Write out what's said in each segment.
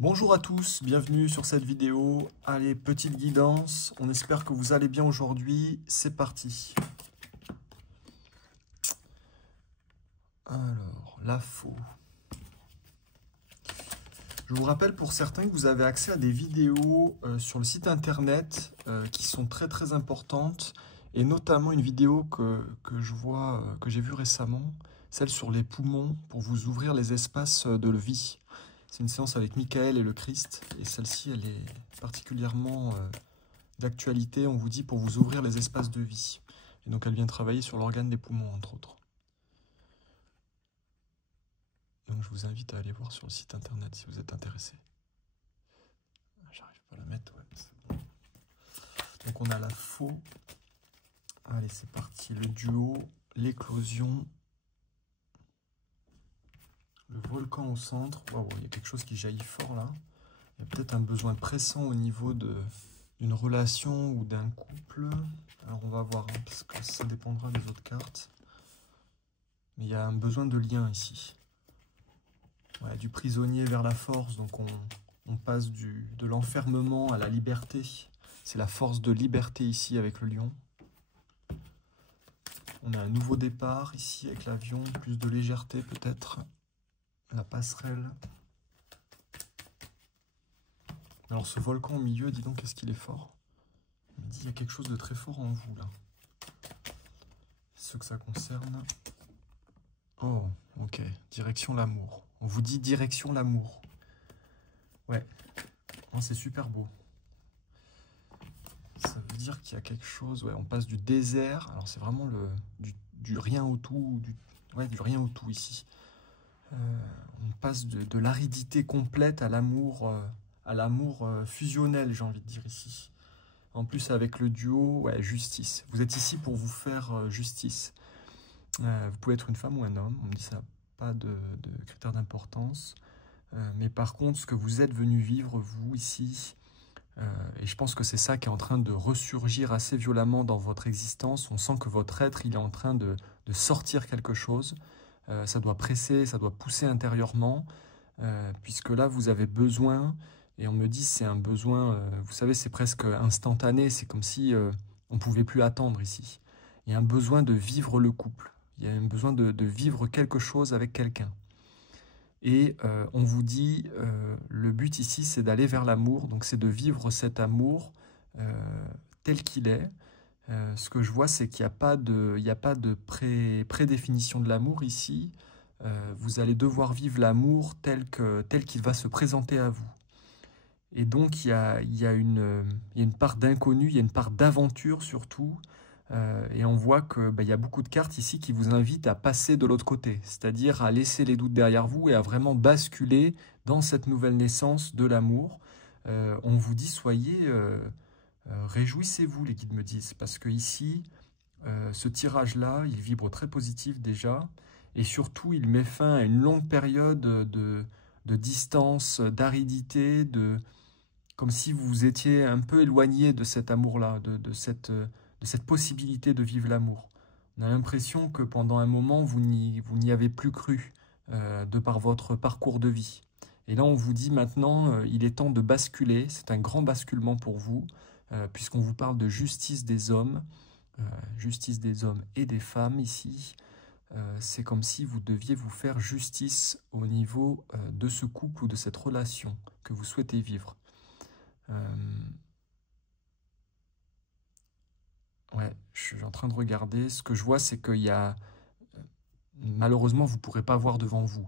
Bonjour à tous, bienvenue sur cette vidéo. Allez, petite guidance, on espère que vous allez bien aujourd'hui. C'est parti. Alors, la faux. Je vous rappelle pour certains que vous avez accès à des vidéos sur le site internet qui sont très importantes, et notamment une vidéo que je vois, que j'ai vue récemment, celle sur les poumons pour vous ouvrir les espaces de vie. C'est une séance avec Michael et le Christ, et celle-ci elle est particulièrement d'actualité, on vous dit, pour vous ouvrir les espaces de vie. Et donc elle vient travailler sur l'organe des poumons, entre autres. Donc je vous invite à aller voir sur le site internet si vous êtes intéressé. J'arrive pas à la mettre, ouais, c'est bon. Donc on a la faux. Allez, c'est parti. Le duo, l'éclosion, le volcan au centre. Waouh, il y a quelque chose qui jaillit fort là. Il y a peut-être un besoin pressant au niveau d'une relation ou d'un couple. Alors on va voir, hein, parce que ça dépendra des autres cartes. Mais il y a un besoin de lien ici. Ouais, du prisonnier vers la force, donc on passe de l'enfermement à la liberté. C'est la force de liberté ici avec le lion. On a un nouveau départ ici avec l'avion, plus de légèreté peut-être. La passerelle. Alors ce volcan au milieu, dis donc, qu'est-ce qu'il est fort. Il me dit, il y a quelque chose de très fort en vous là. Ce que ça concerne. Oh, ok, direction l'amour. On vous dit direction l'amour. Ouais, oh, c'est super beau. Ça veut dire qu'il y a quelque chose, ouais, on passe du désert, alors c'est vraiment du rien au tout, du rien au tout ici. On passe de l'aridité complète à l'amour fusionnel, j'ai envie de dire ici. En plus avec le duo, ouais, justice. Vous êtes ici pour vous faire justice. Vous pouvez être une femme ou un homme, on me dit ça n'a pas de critères d'importance. Mais par contre, ce que vous êtes venu vivre, vous, ici, et je pense que c'est ça qui est en train de ressurgir assez violemment dans votre existence. On sent que votre être, il est en train de sortir quelque chose. Ça doit presser, ça doit pousser intérieurement, puisque là, vous avez besoin, et on me dit c'est un besoin, vous savez, c'est presque instantané, c'est comme si on ne pouvait plus attendre ici. Il y a un besoin de vivre le couple, il y a un besoin de vivre quelque chose avec quelqu'un. Et on vous dit, le but ici, c'est d'aller vers l'amour, donc c'est de vivre cet amour tel qu'il est. Ce que je vois, c'est qu'il n'y a pas de prédéfinition de l'amour ici. Vous allez devoir vivre l'amour tel qu'il va se présenter à vous. Et donc, il y a une part d'inconnu, il y a une part d'aventure surtout. Et on voit qu'il y a beaucoup de cartes ici qui vous invitent à passer de l'autre côté, c'est-à-dire à laisser les doutes derrière vous et à vraiment basculer dans cette nouvelle naissance de l'amour. On vous dit, soyez, réjouissez-vous, les guides me disent, parce que ici, ce tirage-là, il vibre très positif déjà, et surtout, il met fin à une longue période de distance, d'aridité, comme si vous étiez un peu éloigné de cet amour-là, de cette possibilité de vivre l'amour. On a l'impression que pendant un moment, vous n'y avez plus cru, de par votre parcours de vie. Et là, on vous dit maintenant, il est temps de basculer, c'est un grand basculement pour vous, puisqu'on vous parle de justice des hommes et des femmes ici. C'est comme si vous deviez vous faire justice au niveau de ce couple ou de cette relation que vous souhaitez vivre. Ouais, je suis en train de regarder. Ce que je vois, c'est qu'il y a... Malheureusement, vous ne pourrez pas voir devant vous.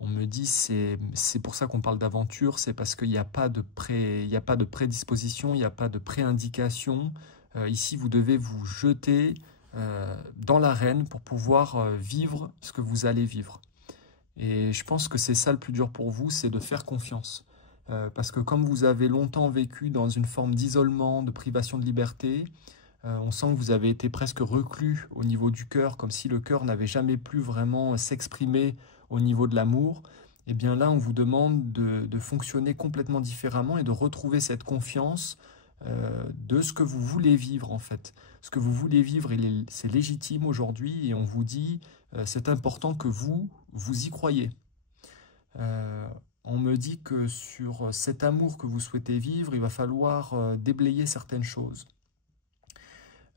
On me dit, c'est pour ça qu'on parle d'aventure, c'est parce qu'il n'y a pas de prédisposition, il n'y a pas de préindication. Ici, vous devez vous jeter dans l'arène pour pouvoir vivre ce que vous allez vivre. Et je pense que c'est ça le plus dur pour vous, c'est de faire confiance. Parce que comme vous avez longtemps vécu dans une forme d'isolement, de privation de liberté, on sent que vous avez été presque reclus au niveau du cœur, comme si le cœur n'avait jamais pu vraiment s'exprimer au niveau de l'amour. Et bien là, on vous demande de fonctionner complètement différemment et de retrouver cette confiance de ce que vous voulez vivre en fait. Ce que vous voulez vivre, c'est légitime aujourd'hui et on vous dit c'est important que vous y croyez. On me dit que sur cet amour que vous souhaitez vivre, il va falloir déblayer certaines choses.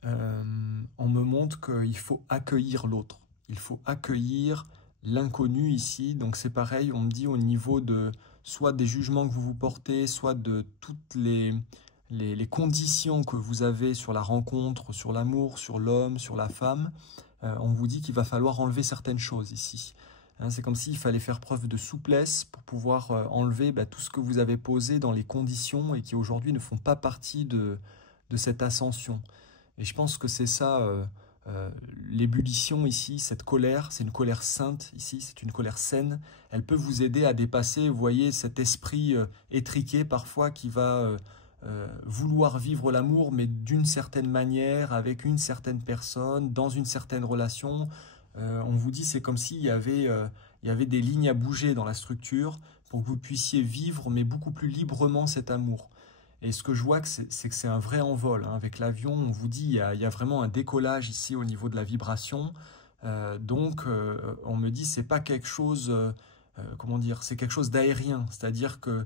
On me montre qu'il faut accueillir l'autre. Il faut accueillir l'inconnu ici. Donc c'est pareil, on me dit au niveau de soit des jugements que vous vous portez, soit de toutes les conditions que vous avez sur la rencontre, sur l'amour, sur l'homme, sur la femme, on vous dit qu'il va falloir enlever certaines choses ici. Hein, c'est comme s'il fallait faire preuve de souplesse pour pouvoir enlever tout ce que vous avez posé dans les conditions et qui aujourd'hui ne font pas partie de cette ascension. Et je pense que c'est ça, l'ébullition ici, cette colère, c'est une colère sainte ici, c'est une colère saine. Elle peut vous aider à dépasser, vous voyez, cet esprit étriqué parfois qui va vouloir vivre l'amour, mais d'une certaine manière, avec une certaine personne, dans une certaine relation. On vous dit c'est comme s'il y avait des lignes à bouger dans la structure pour que vous puissiez vivre, mais beaucoup plus librement cet amour. Et ce que je vois, c'est que c'est un vrai envol. Hein. Avec l'avion, on vous dit il y a vraiment un décollage ici au niveau de la vibration. Donc, on me dit c'est pas quelque chose, comment dire, c'est quelque chose d'aérien. C'est-à-dire que,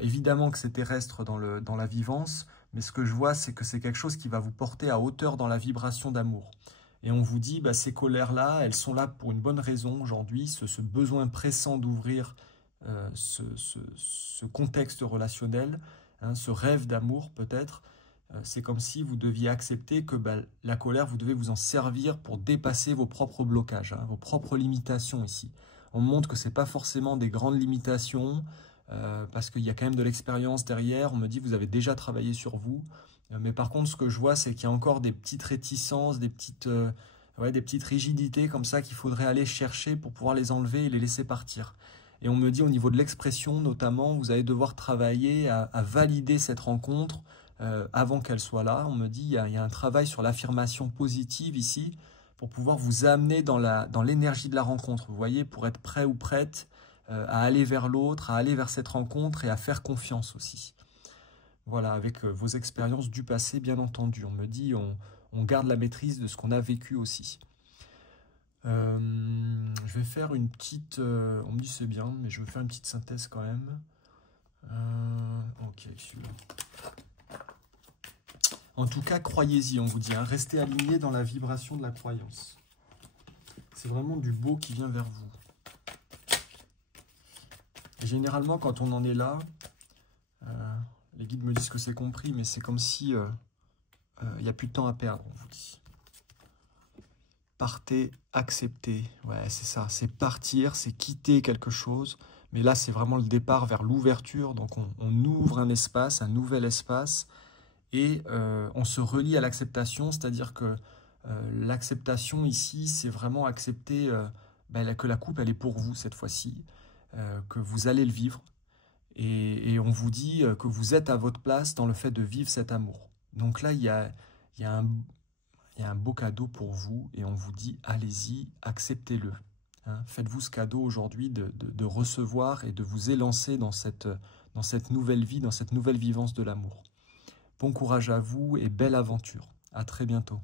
évidemment que c'est terrestre dans la vivance, mais ce que je vois, c'est que c'est quelque chose qui va vous porter à hauteur dans la vibration d'amour. Et on vous dit, ces colères-là, elles sont là pour une bonne raison aujourd'hui, ce besoin pressant d'ouvrir ce contexte relationnel, hein, ce rêve d'amour peut-être. C'est comme si vous deviez accepter que la colère, vous devez vous en servir pour dépasser vos propres blocages, hein, vos propres limitations ici. On montre que ce n'est pas forcément des grandes limitations, parce qu'il y a quand même de l'expérience derrière. On me dit, vous avez déjà travaillé sur vous. Mais par contre, ce que je vois, c'est qu'il y a encore des petites réticences, des petites rigidités comme ça qu'il faudrait aller chercher pour pouvoir les enlever et les laisser partir. Et on me dit au niveau de l'expression, notamment, vous allez devoir travailler à valider cette rencontre avant qu'elle soit là. On me dit il y a un travail sur l'affirmation positive ici pour pouvoir vous amener dans l'énergie de la rencontre. Vous voyez, pour être prêt ou prête à aller vers l'autre, à aller vers cette rencontre et à faire confiance aussi. Voilà, avec vos expériences du passé, bien entendu. On me dit, on garde la maîtrise de ce qu'on a vécu aussi. Je vais faire une petite... on me dit c'est bien, mais je vais faire une petite synthèse quand même. Ok, celui-là. En tout cas, croyez-y, on vous dit. Hein, restez aligné dans la vibration de la croyance. C'est vraiment du beau qui vient vers vous. Et généralement, quand on en est là... les guides me disent que c'est compris, mais c'est comme si il n'y a plus de temps à perdre, on vous dit. Partez, acceptez. Ouais, c'est ça. C'est partir, c'est quitter quelque chose. Mais là, c'est vraiment le départ vers l'ouverture. Donc, on ouvre un espace, un nouvel espace. Et on se relie à l'acceptation. C'est-à-dire que l'acceptation ici, c'est vraiment accepter que la coupe, elle est pour vous cette fois-ci. Que vous allez le vivre. Et on vous dit que vous êtes à votre place dans le fait de vivre cet amour. Donc là, il y a un beau cadeau pour vous et on vous dit, allez-y, acceptez-le. Hein, faites-vous ce cadeau aujourd'hui de recevoir et de vous élancer dans cette nouvelle vie, dans cette nouvelle vivance de l'amour. Bon courage à vous et belle aventure. À très bientôt.